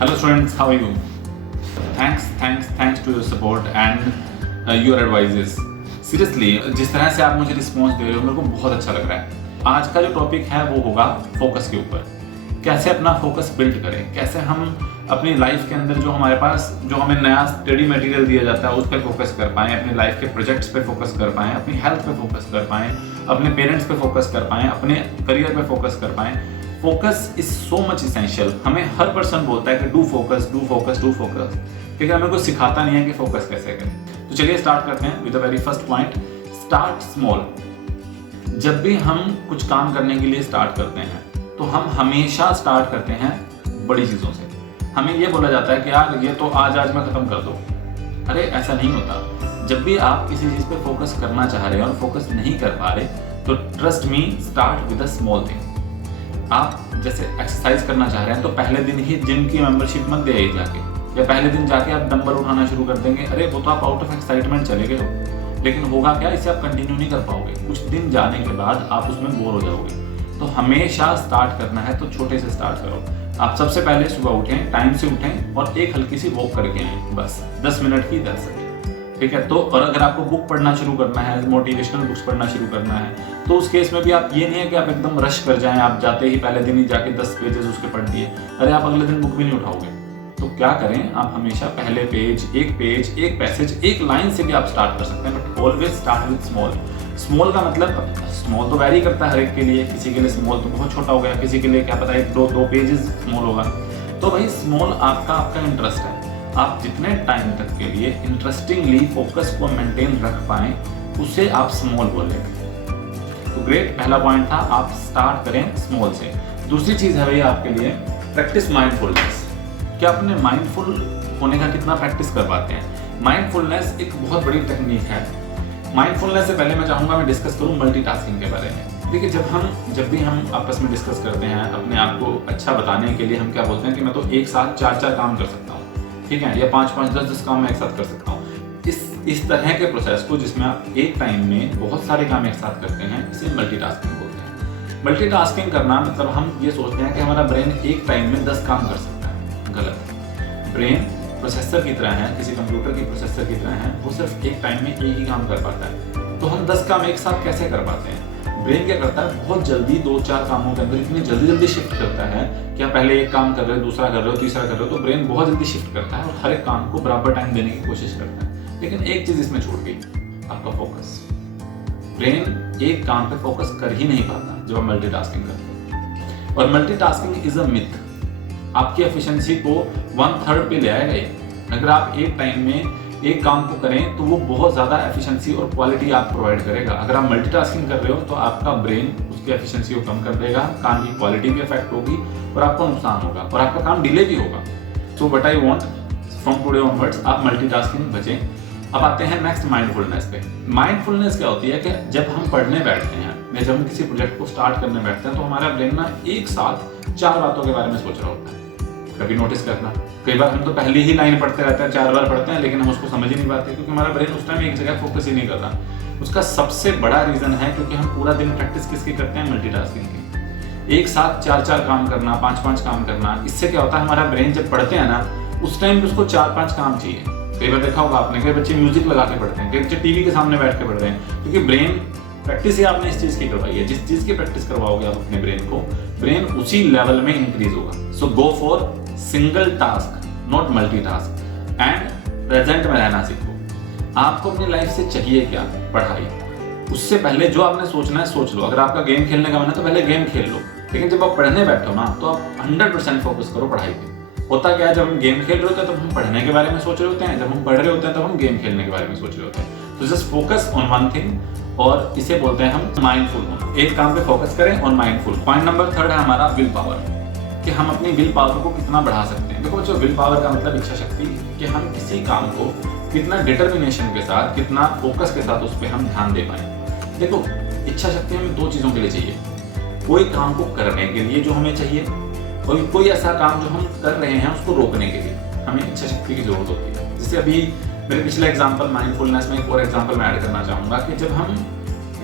Hello students, how are you? Thanks to your support and your advices. Seriously, जिस तरह से आप मुझे रिस्पॉन्स दे रहे हो मेरे को बहुत अच्छा लग रहा है। आज का जो टॉपिक है वो होगा फोकस के ऊपर। कैसे अपना फोकस बिल्ड करें, कैसे हम अपनी लाइफ के अंदर जो हमारे पास जो हमें नया स्टडी मटेरियल दिया जाता है उस पर फोकस कर पाएँ, अपनी लाइफ के प्रोजेक्ट्स पे फोकस कर पाएँ, अपनी हेल्थ पे फोकस कर पाएँ, अपने पेरेंट्स पे फोकस कर पाएँ, अपने करियर पे फोकस कर पाएँ। Focus is so much essential. हमें हर पर्सन बोलता है कि डू फोकस, क्योंकि हमें कोई सिखाता नहीं है कि फोकस कैसे करें। तो चलिए स्टार्ट करते हैं with the very first point, start small. जब भी हम कुछ काम करने के लिए स्टार्ट करते हैं तो हम हमेशा स्टार्ट करते हैं बड़ी चीज़ों से। हमें ये बोला जाता है कि यार ये तो आज में ख़त्म कर दो। अरे ऐसा नहीं होता। जब भी आप किसी चीज़ पे फोकस करना चाह रहे हैं और फोकस नहीं कर पा रहे तो trust me, start with a small thing. आप जैसे एक्सरसाइज करना चाह रहे हैं तो पहले दिन ही जिम की मेंबरशिप मत दे आइए जाके, या पहले दिन जाके आप डंबल उठाना शुरू कर देंगे। अरे वो तो आप आउट ऑफ एक्साइटमेंट चले गए हो, लेकिन होगा क्या, इसे आप कंटिन्यू नहीं कर पाओगे। कुछ दिन जाने के बाद आप उसमें बोर हो जाओगे। तो हमेशा स्टार्ट करना है तो छोटे से स्टार्ट करो। आप सबसे पहले सुबह उठें, टाइम से उठें और एक हल्की सी वॉक करके आएँ, बस 10 मिनट की 10 सेकंड, ठीक है। तो और अगर आपको बुक पढ़ना शुरू करना है, मोटिवेशनल बुक्स पढ़ना शुरू करना है, तो उस केस में भी आप ये नहीं है कि आप एकदम रश कर जाएं, आप जाते ही पहले दिन ही जाके 10 पेजेस उसके पढ़ दिए। अरे आप अगले दिन बुक भी नहीं उठाओगे। तो क्या करें, आप हमेशा पहले पेज, एक पैसेज, एक लाइन से भी आप स्टार्ट कर सकते हैं, but always start with small. Small का मतलब स्मॉल तो वैरी करता है हर एक के लिए। किसी के लिए स्मॉल तो बहुत छोटा हो गया, किसी के लिए क्या पता है दो पेजेस स्मॉल होगा। तो भाई स्मॉल आपका इंटरेस्ट है। आप जितने टाइम तक के लिए इंटरेस्टिंगली फोकस को मेंटेन रख पाएं उसे आप स्मॉल बोलेंगे। तो ग्रेट, पहला पॉइंट था, आप स्टार्ट करें स्मॉल से। दूसरी चीज है भाई आपके लिए, प्रैक्टिस माइंडफुलनेस। क्या अपने माइंडफुल होने का कितना प्रैक्टिस कर पाते हैं? माइंडफुलनेस एक बहुत बड़ी टेक्निक है। माइंडफुलनेस से पहले मैं चाहूंगा मैं डिस्कस करूं मल्टीटास्किंग के बारे में। देखिए, जब भी हम आपस में डिस्कस करते हैं अपने आप को अच्छा बताने के लिए, हम क्या बोलते हैं कि मैं तो एक साथ 4 काम कर सकता हूँ, ठीक है, या 5 10 काम मैं एक साथ कर सकता हूँ। इस तरह के प्रोसेस को, जिसमें आप एक टाइम में बहुत सारे काम एक साथ करते हैं, इसे मल्टीटास्किंग बोलते हैं। मल्टीटास्किंग करना मतलब हम ये सोचते हैं कि हमारा ब्रेन एक टाइम में 10 काम कर सकता है। गलत। ब्रेन प्रोसेसर की तरह है, किसी कंप्यूटर की प्रोसेसर की तरह है, वो सिर्फ एक टाइम में एक ही काम कर पाता है। तो हम 10 काम एक साथ कैसे कर पाते हैं? ब्रेन क्या करता है, बहुत जल्दी 2-4 कामों के अंदर इतनी जल्दी शिफ्ट करता है कि आप पहले एक काम कर रहे हो, दूसरा कर रहे हो, तीसरा कर रहे हो, तो ब्रेन बहुत जल्दी शिफ्ट करता है और हर एक काम को बराबर टाइम देने की कोशिश करता है। लेकिन एक चीज इसमें छूट गई, आपका फोकस। ब्रेन एक काम पे फोकस कर ही नहीं पाता जब आप मल्टीटास्किंग करते हैं। और मल्टीटास्किंग इज अ मिथ। आपकी एफिशिएंसी को 1/3 पे ले आएगा ये। अगर आप एक टाइम में एक काम को करें तो वो बहुत ज़्यादा एफिशिएंसी और क्वालिटी आप प्रोवाइड करेगा। अगर आप मल्टीटास्किंग कर रहे हो तो आपका ब्रेन उसकी एफिशिएंसी को कम कर देगा, काम की क्वालिटी भी अफेक्ट होगी और आपको नुकसान होगा और आपका काम डिले भी होगा। So what I want from today onwards, आप मल्टीटास्किंग बचें। अब आते हैं नेक्स्ट माइंडफुलनेस पे। माइंडफुलनेस क्या होती है कि जब हम पढ़ने बैठते हैं या जब हम किसी प्रोजेक्ट को स्टार्ट करने बैठते हैं तो हमारा ब्रेन ना एक साथ 4 बातों के बारे में सोच रहा होता है। कभी नोटिस करना, कई बार हम तो पहली ही लाइन पढ़ते रहते हैं, 4 बार पढ़ते हैं, लेकिन हम उसको समझ ही नहीं पाते क्योंकि हमारा ब्रेन उस टाइम एक जगह फोकस ही नहीं कर रहा। उसका सबसे बड़ा रीजन है क्योंकि हम पूरा दिन प्रैक्टिस किसकी करते हैं, मल्टीटास्किंग की। एक साथ 4 काम करना, 5 काम करना, इससे क्या होता है, हमारा ब्रेन जब पढ़ते हैं ना उस टाइम उसको 4-5 काम चाहिए। कई बार देखा होगा आपने, कई बच्चे म्यूजिक लगा के पढ़ते हैं, कई बच्चे टीवी के सामने बैठ के पढ़ रहे हैं, क्योंकि ब्रेन प्रैक्टिस ही आपने इस चीज की करवाई है। जिस चीज की प्रैक्टिस करवाओगे आप अपने ब्रेन को, ब्रेन उसी लेवल में इंक्रीज होगा। So go for single task, not multitask, and present में रहना सीखो। आपको अपनी लाइफ से चाहिए क्या? पढ़ाई। उससे पहले जो आपने सोचना है सोच लो। अगर आपका गेम खेलने का मन है तो पहले गेम खेल लो, लेकिन जब आप पढ़ने बैठो ना तो आप 100% फोकस करो पढ़ाई पे। होता क्या है, जब हम गेम खेल रहे होते हैं तब हम पढ़ने के बारे में सोच रहे होते हैं, जब हम पढ़ रहे होते हैं तब हम गेम खेलने के बारे में सोच रहे होते हैं। तो just focus on one thing, और इसे बोलते हैं हम माइंडफुल होना। एक काम पे फोकस करें और माइंडफुल। पॉइंट नंबर 3 है हमारा विल पावर, कि हम अपनी विल पावर को कितना बढ़ा सकते हैं। देखो, जो विल पावर का मतलब इच्छा शक्ति, कि हम किसी काम को कितना डिटर्मिनेशन के साथ, कितना फोकस के साथ उस पर हम ध्यान दे पाए। देखो, इच्छा शक्ति हमें 2 चीज़ों के लिए चाहिए। कोई काम को करने के लिए जो हमें चाहिए, और कोई ऐसा काम जो हम कर रहे हैं उसको रोकने के लिए हमें इच्छा शक्ति की जरूरत होती है। जैसे अभी मेरे पिछले एग्जाम्पल माइंडफुलनेस में एक और एग्जाम्पल मैं ऐड करना चाहूँगा कि जब हम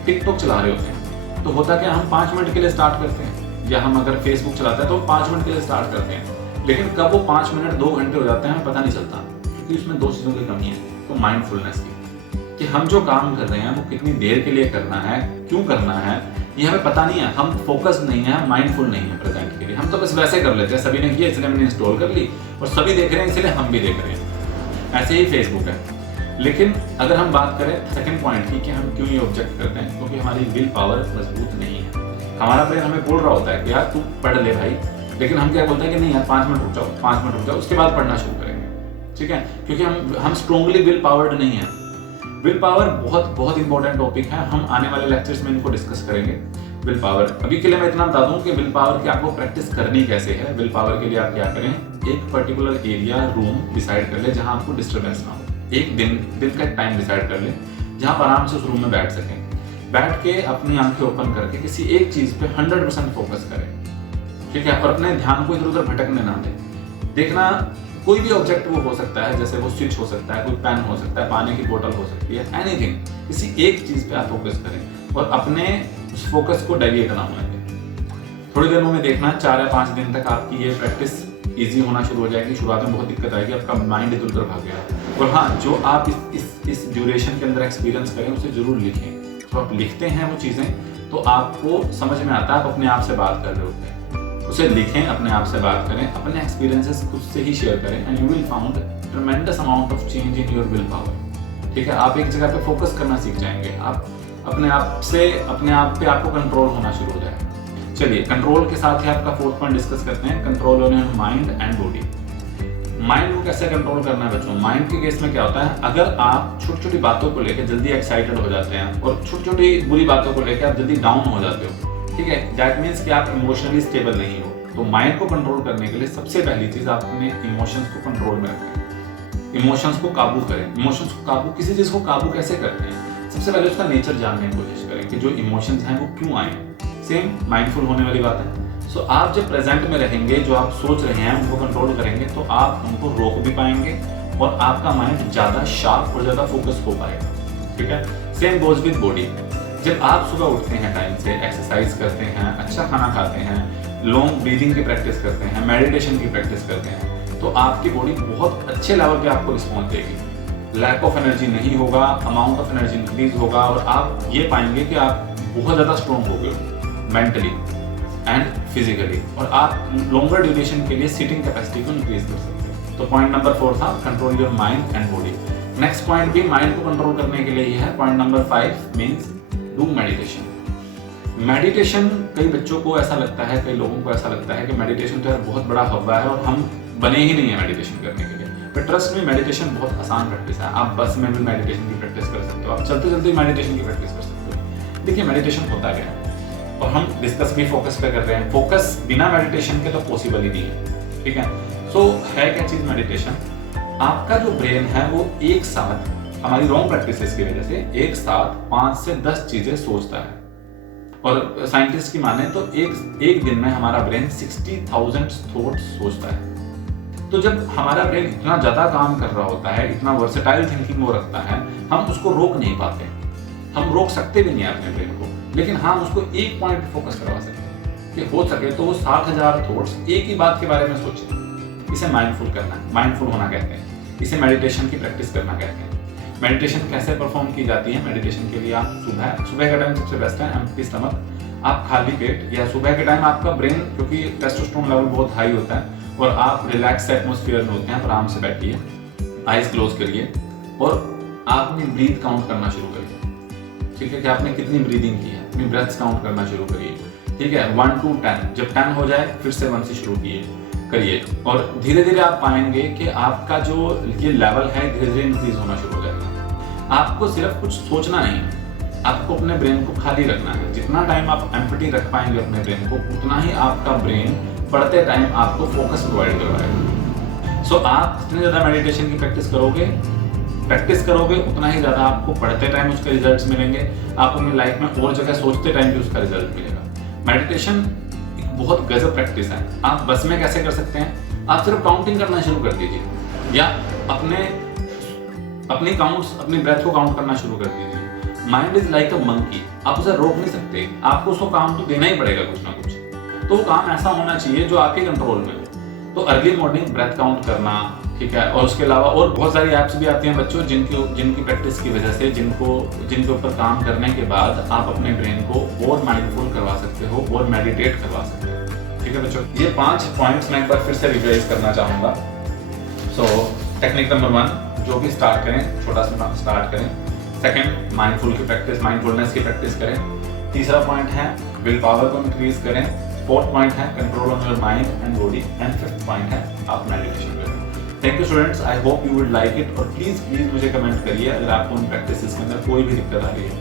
टिकटॉक चला रहे होते हैं तो होता क्या, हम 5 मिनट के लिए स्टार्ट करते हैं, या हम अगर फेसबुक चलाते हैं तो 5 मिनट के लिए स्टार्ट करते हैं, लेकिन कब वो 5 मिनट 2 घंटे हो जाते हैं पता नहीं चलता, क्योंकि उसमें 2 चीज़ों की कमी है। तो माइंडफुलनेस की, कि हम जो काम कर रहे हैं वो कितनी देर के लिए करना है, क्यों करना है, ये हमें पता नहीं है। हम फोकस नहीं है, माइंडफुल नहीं है प्रेजेंट के लिए। हम तो बस वैसे कर लेते हैं, सभी ने किया इसलिए हमने इंस्टॉल कर ली और सभी देख रहे हैं इसलिए हम भी देख रहे हैं। ऐसे ही फेसबुक है। लेकिन अगर हम बात करें सेकंड पॉइंट की कि हम क्यों ये ऑब्जेक्ट करते हैं, क्योंकि हमारी विल पावर मजबूत नहीं है। हमारा ब्रेन हमें बोल रहा होता है कि यार तू पढ़ ले भाई, लेकिन हम क्या बोलते हैं कि नहीं यार 5 मिनट रुक जाओ, 5 मिनट रुक जाओ, उसके बाद पढ़ना शुरू करेंगे। ठीक है, क्योंकि हम स्ट्रांगली विल पावर्ड नहीं है। विल पावर बहुत बहुत इंपॉर्टेंट टॉपिक है, हम आने वाले लेक्चर्स में इनको डिस्कस करेंगे। विल पावर, अभी के लिए मैं इतना बता दूं कि विल पावर की आपको प्रैक्टिस करनी कैसे है। विल पावर के लिए आप क्या करें, एक पर्टिकुलर एरिया, रूम डिसाइड कर ले जहां आपको डिस्टर्बेंस ना हो। एक दिन का टाइम डिसाइड कर ले जहां पर आराम से उस रूम में बैठ सकें। बैठ के अपनी आंखें ओपन करके किसी एक चीज पे 100% फोकस करें। ठीक है, और अपने ध्यान को इधर उधर भटकने ना दें। देखना कोई भी ऑब्जेक्ट वो हो सकता है, जैसे वो स्विच हो सकता है, कोई पेन हो सकता है, पानी की बोतल हो सकती है, एनीथिंग। किसी एक चीज पे आप फोकस करें और अपने उस फोकस को डेविएट ना होने दें। थोड़ी देर में देखना 4 या 5 दिन तक आपकी ये प्रैक्टिस इजी होना शुरू हो जाएगी। शुरुआत में बहुत दिक्कत आएगी, आपका माइंड इधर उधर भाग गया। और हाँ, जो आप इस ड्यूरेशन के अंदर एक्सपीरियंस करें उसे जरूर लिखें। तो आप लिखते हैं वो चीज़ें तो आपको समझ में आता है, आप अपने आप से बात कर रहे होते हैं। उसे लिखें, अपने आप से बात करें, अपने एक्सपीरियंसेस खुद से ही शेयर करें, and you will found ट्रेमेंडस amount of change in your will power. ठीक है, आप एक जगह पे फोकस करना सीख जाएंगे। आप अपने आप पे आपको कंट्रोल होना शुरू हो जाएगा। चलिए, कंट्रोल के साथ ही आपका 4th पॉइंट डिस्कस करते हैं, control on your mind and body. Mind को कैसे कंट्रोल करना है बच्चों। माइंड के केस में क्या होता है, अगर आप छोटी छोटी बातों को लेकर जल्दी एक्साइटेड हो जाते हैं और छोटी छोटी बुरी बातों को लेकर आप जल्दी डाउन हो जाते हो, ठीक है, दैट मीन्स कि आप इमोशनली स्टेबल नहीं हो। तो माइंड को कंट्रोल करने के लिए सबसे पहली चीज आप अपने इमोशंस को कंट्रोल में रखें, इमोशंस को काबू करें। इमोशंस को काबू, किसी चीज को काबू कैसे करते हैं, सबसे पहले उसका नेचर जानने की कोशिश करें कि जो इमोशंस हैं वो क्यों आए। सेम माइंडफुल होने वाली बात है। सो आप जब प्रेजेंट में रहेंगे, जो आप सोच रहे हैं उनको कंट्रोल करेंगे तो आप उनको रोक भी पाएंगे और आपका माइंड ज़्यादा शार्प और ज़्यादा फोकस हो पाएगा। ठीक है, सेम गोज विद बॉडी। जब आप सुबह उठते हैं टाइम से, एक्सरसाइज करते हैं, अच्छा खाना खाते हैं, लॉन्ग ब्रीदिंग की प्रैक्टिस करते हैं, मेडिटेशन की प्रैक्टिस करते हैं, तो आपकी बॉडी बहुत अच्छे लेवल पे आपको रिस्पॉन्स देगी। लैक ऑफ एनर्जी नहीं होगा, अमाउंट ऑफ एनर्जी इंक्रीज होगा और आप ये पाएंगे कि आप बहुत ज़्यादा स्ट्रॉन्ग हो गए मेंटली एंड फिजिकली, और आप लॉन्गर ड्यूरेशन के लिए सीटिंग कैपेसिटी को इंक्रीज कर सकते हैं। तो पॉइंट नंबर 4 था control your mind and body. Next point भी माइंड को कंट्रोल करने के लिए ही है। Point number 5 means do meditation. Meditation, कई बच्चों को ऐसा लगता है, कई लोगों को ऐसा लगता है कि मेडिटेशन तो यार बहुत बड़ा हवा है और हम बने ही नहीं है मेडिटेशन करने के लिए। बट ट्रस्ट में, मेडिटेशन बहुत आसान प्रैक्टिस है। आप बस में भी मेडिटेशन की प्रैक्टिस कर सकते हो, आप चलते चलते मेडिटेशन की प्रैक्टिस कर सकते हो। देखिए, मेडिटेशन होता क्या है, और हम डिस्कस भी फोकस पे कर रहे हैं। फोकस बिना मेडिटेशन के तो पॉसिबल ही नहीं है। ठीक है, सो है क्या चीज मेडिटेशन। आपका जो ब्रेन है वो एक साथ, हमारी रॉन्ग प्रैक्टिसेस की वजह से एक साथ 5 से 10 चीजें सोचता है। और साइंटिस्ट की माने तो एक दिन में हमारा ब्रेन 60,000 थॉट्स सोचता है। तो जब हमारा ब्रेन इतना ज्यादा काम कर रहा होता है, इतना वर्सेटाइल थिंकिंग वो रखता है, हम उसको रोक नहीं पाते। हम रोक सकते भी नहीं है अपने ब्रेन को, लेकिन हाँ उसको एक पॉइंट पे फोकस करवा सकते हैं कि हो सके तो वो 60,000 थॉट्स एक ही बात के बारे में सोचे। इसे माइंडफुल करना, माइंडफुल होना कहते हैं। इसे मेडिटेशन की प्रैक्टिस करना कहते हैं। मेडिटेशन कैसे परफॉर्म की जाती है। मेडिटेशन के लिए आप सुबह का टाइम सबसे बेस्ट है, एम्प्टी स्टमक, आप खाली पेट, या सुबह के टाइम आपका ब्रेन, क्योंकि टेस्टोस्टेरोन लेवल बहुत हाई होता है और आप रिलैक्स एटमोस्फियर में होते हैं, आप आराम से बैठिए, आइज क्लोज करिए और आपने ब्रीथ काउंट करना शुरू करिए। ठीक है, कि आपने कितनी ब्रीदिंग की है, अपनी ब्रेथ्स काउंट करना शुरू करिए। ठीक है, 1 to 10, जब 10 हो जाए फिर से 1 से शुरू करिए और धीरे धीरे आप पाएंगे कि आपका जो ये लेवल है धीरे धीरे इंक्रीज होना शुरू हो जाएगा। आपको सिर्फ कुछ सोचना नहीं है, आपको अपने ब्रेन को खाली रखना है। जितना टाइम आप एम्प्टी रख पाएंगे अपने ब्रेन को, उतना ही आपका ब्रेन पढ़ते टाइम आपको फोकस प्रोवाइड करवाएगा। सो आप जितने ज़्यादा मेडिटेशन की प्रैक्टिस करोगे उतना ही ज़्यादा आपको पढ़ते टाइम उसके रिजल्ट्स मिलेंगे। आप अपनी लाइफ में और जगह सोचते टाइम भी उसका रिजल्ट मिलेगा। मेडिटेशन एक बहुत गजब प्रैक्टिस है। आप बस में कैसे कर सकते हैं, आप सिर्फ काउंटिंग करना शुरू कर दीजिए या अपनी ब्रेथ को काउंट करना शुरू कर दीजिए। Mind is like a monkey, आप उसे रोक नहीं सकते, आपको उसको काम तो देना ही पड़ेगा कुछ ना कुछ। तो वो काम ऐसा होना चाहिए जो आपके कंट्रोल में हो। तो अर्ली मॉर्निंग ब्रेथ काउंट करना, ठीक है। और उसके अलावा और बहुत सारी ऐप्स भी आती हैं बच्चों, जिनकी प्रैक्टिस की वजह से जिनके ऊपर काम करने के बाद आप अपने ब्रेन को और माइंडफुल करवा सकते हो और मेडिटेट करवा सकते हो, ठीक है बच्चों। ये 5 पॉइंट्स मैं एक बार फिर से रिवाइज करना चाहूँगा। सो टेक्निक नंबर 1, जो भी स्टार्ट करें छोटा सा स्टार्ट करें। सेकंड, माइंडफुलनेस की प्रैक्टिस करें। तीसरा पॉइंट है विल पावर को इंक्रीज करें। फोर्थ पॉइंट है control on your mind and body. And fifth point है आप मेडिटेशन करें। Thank you students, I hope you would like it. और प्लीज मुझे कमेंट करिए अगर आपको उन प्रैक्टिसेस के अंदर कोई भी दिक्कत आ रही है।